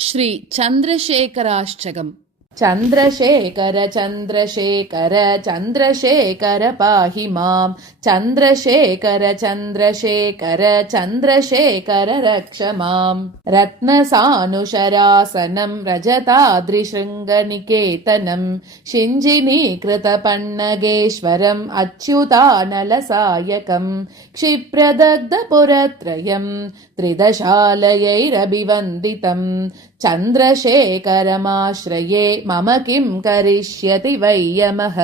श्री चन्द्रशेखराष्टकम्। चन्द्रशेखर चन्द्रशेखर चन्द्रशेखर पाहि माम् चन्द्रशेखर चन्द्रशेखर चन्द्रशेखर रक्ष माम् रत्नसानुशरासनं रजताद्रिशृङ्गनिकेतनं शिञ्जिनीकृतपन्नगेश्वरम् अच्युतानलसायकम् क्षिप्रदग्धपुरत्रयम् त्रिदशालयैरभिवन्दितम् चन्द्रशेखरमाश्रये मम किं करिष्यति वै यमः।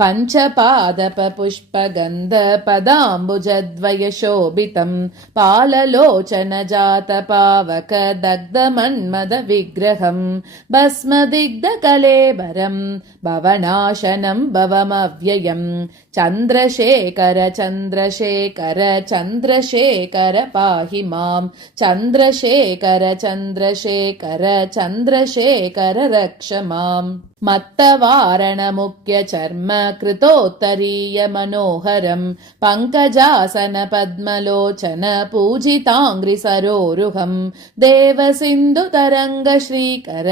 पञ्चपादपपुष्पगन्धपदाम्बुजद्वयशोभितं पाललोचनजातपावक दग्धमन्मदविग्रहं भस्मदिग्धकलेबरं भवनाशनं भवमव्ययं चन्द्रशेखर चन्द्रशेखर चन्द्रशेखर पाहि माम् चन्द्रशेखर चन्द्रशेखर चन्द्रशेखर रक्ष माम् मत्तवारणमुख्यचर्म कृतोत्तरीय मनोहरं पङ्कजासन पद्मलोचन पूजिताङ्घ्रिसरोरुहं देवसिन्धुतरङ्ग श्रीकर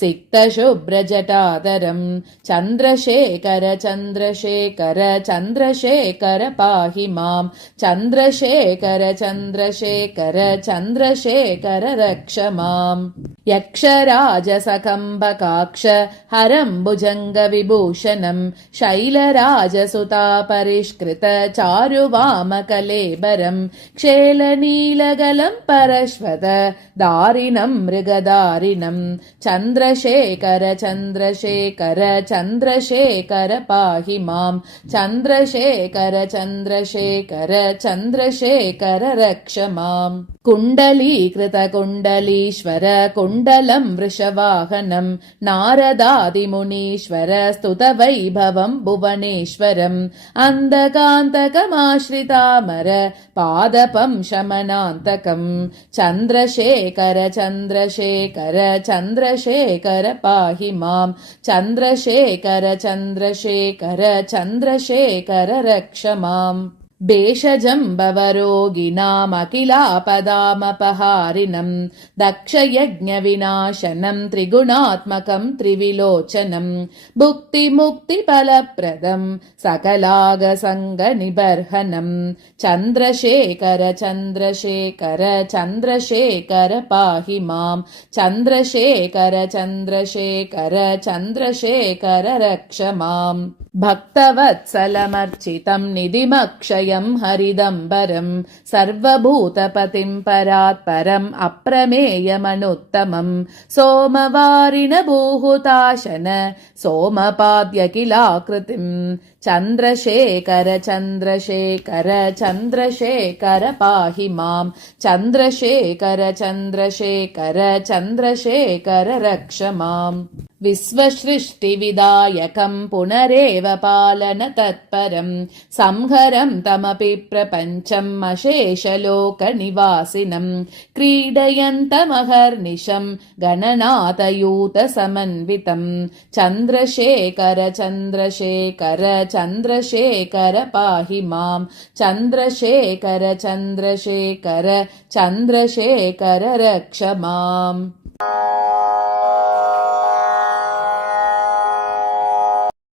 सिक्तशुभ्रजटाधरं चन्द्रशेखर चन्द्रशेखर चन्द्रशेखर पाहि माम् चन्द्रशेखर चन्द्रशेखर चन्द्रशेखर रक्ष माम् यक्षराजसकम्भकाक्ष हरं भुजङ्गविभूषणं शैलराजसुतापरिष्कृत चारुवामकलेबरं क्षेलनीलगलं परश्वत दारिणं मृगदारिणं चन्द्रशेखर चन्द्रशेखर चन्द्रशेखर पाहि माम् चन्द्रशेखर चन्द्रशेखर चन्द्रशेखर रक्ष माम् कुण्डलीकृतकुण्डलीश्वर कुण्डलं वृषवाहनं नारदादिमुनीश्वर स्तुतवैभवं भुवनेश्वरम् अन्धकान्तकमाश्रितामर पादपं शमनान्तकं चन्द्रशेखर चन्द्रशेखर चन्द्रशेखर पाहि माम् चन्द्रशेखर चन्द्रशेखर चन्द्रशेखर रक्ष माम् भेषजम्बवरोगिणामखिलापदामपहारिणं दक्षयज्ञविनाशनं त्रिगुणात्मकं त्रिविलोचनं भुक्तिमुक्तिफलप्रदं सकलागसङ्गनिबर्हनं चन्द्रशेखर चन्द्रशेखर चन्द्रशेखर पाहि माम् चन्द्रशेखर चन्द्रशेखर चन्द्रशेखर रक्ष माम् भक्तवत्सलमर्चितं निधिमक्षयं हरिदम्बरं सर्वभूतपतिं परात्परम् अप्रमेयमनुत्तमं सोमवारिणभूहुताशन सोमपाद्यकिलाकृतिं चन्द्रशेखर चन्द्रशेखर चन्द्रशेखर पाहि माम् चन्द्रशेखर चन्द्रशेखर चन्द्रशेखर रक्ष माम् विश्वसृष्टिविदायकं पुनरेव पालन तत्परं संहरं तमपि प्रपञ्चम् अशेषलोकनिवासिनं क्रीडयन्तमहर्निशं गणनाथयूतसमन्वितं चन्द्रशेखर चन्द्रशेखर चन्द्रशेखर पाहि माम् चन्द्रशेखर चन्द्रशेखर चन्द्रशेखर रक्ष माम्।